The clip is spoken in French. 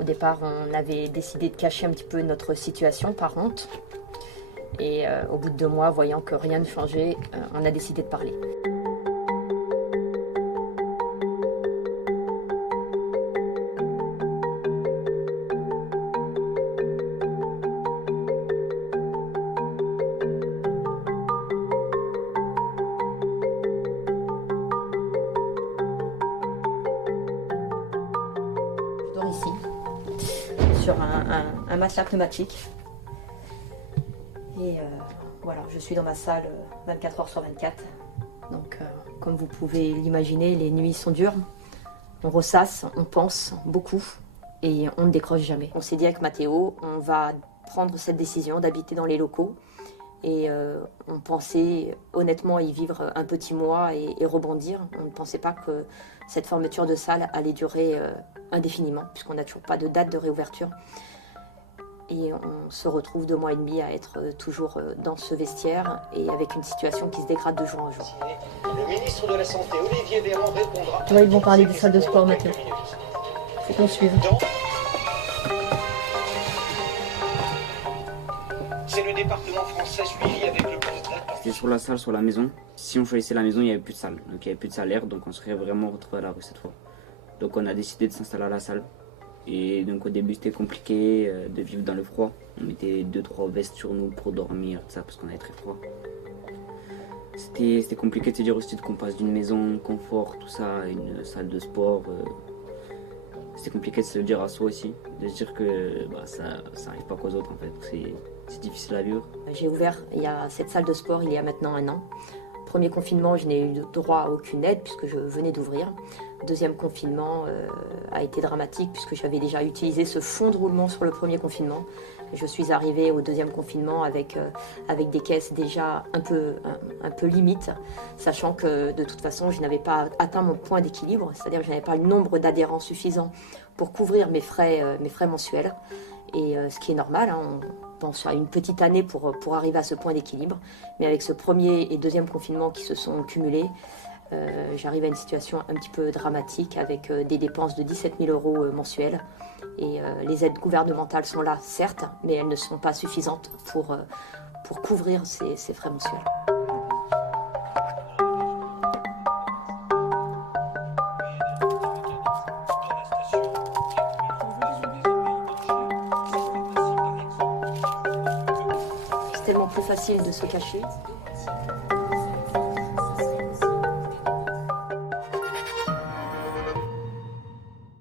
Au départ, on avait décidé de cacher un petit peu notre situation par honte. Et au bout de 2 mois, voyant que rien ne changeait, on a décidé de parler. Je dors ici, sur un matelas pneumatique. Et voilà, je suis dans ma salle 24 heures sur 24. Donc, comme vous pouvez l'imaginer, les nuits sont dures. On ressasse, on pense beaucoup et on ne décroche jamais. On s'est dit avec Mathéo, on va prendre cette décision d'habiter dans les locaux. Et on pensait honnêtement y vivre un petit mois et rebondir. On ne pensait pas que cette fermeture de salle allait durer indéfiniment, puisqu'on n'a toujours pas de date de réouverture. Et on se retrouve 2 mois et demi à être toujours dans ce vestiaire et avec une situation qui se dégrade de jour en jour. Le ministre de la Santé, Olivier Véran, répondra. Ouais, ils vont parler des salles de sport maintenant. Faut qu'on suive. C'est le département français suivi avec le plus de... C'était sur la salle, sur la maison. Si on choisissait la maison, il n'y avait plus de salle. Donc il n'y avait plus de salaire, donc on serait vraiment retrouvé à la rue cette fois. Donc on a décidé de s'installer à la salle. Et donc au début c'était compliqué de vivre dans le froid. On mettait 2-3 vestes sur nous pour dormir, tout ça, parce qu'on avait très froid. C'était compliqué de se dire aussi qu'on passe d'une maison, confort, tout ça, à une salle de sport. C'était compliqué de se le dire à soi aussi, de se dire que ça n'arrive pas qu'aux autres en fait. C'est difficile à vivre. J'ai ouvert cette salle de sport il y a maintenant 1 an. Premier confinement, je n'ai eu droit à aucune aide puisque je venais d'ouvrir. Deuxième confinement a été dramatique puisque j'avais déjà utilisé ce fonds de roulement sur le premier confinement. Je suis arrivée au deuxième confinement avec des caisses déjà un peu limites, sachant que de toute façon je n'avais pas atteint mon point d'équilibre, c'est-à-dire que je n'avais pas le nombre d'adhérents suffisant pour couvrir mes frais mensuels. Et ce qui est normal, hein, on pense à une petite année pour arriver à ce point d'équilibre. Mais avec ce premier et deuxième confinement qui se sont cumulés, j'arrive à une situation un petit peu dramatique avec des dépenses de 17 000 € mensuels. Et les aides gouvernementales sont là, certes, mais elles ne sont pas suffisantes pour couvrir ces frais mensuels. C'est tellement plus facile de se cacher.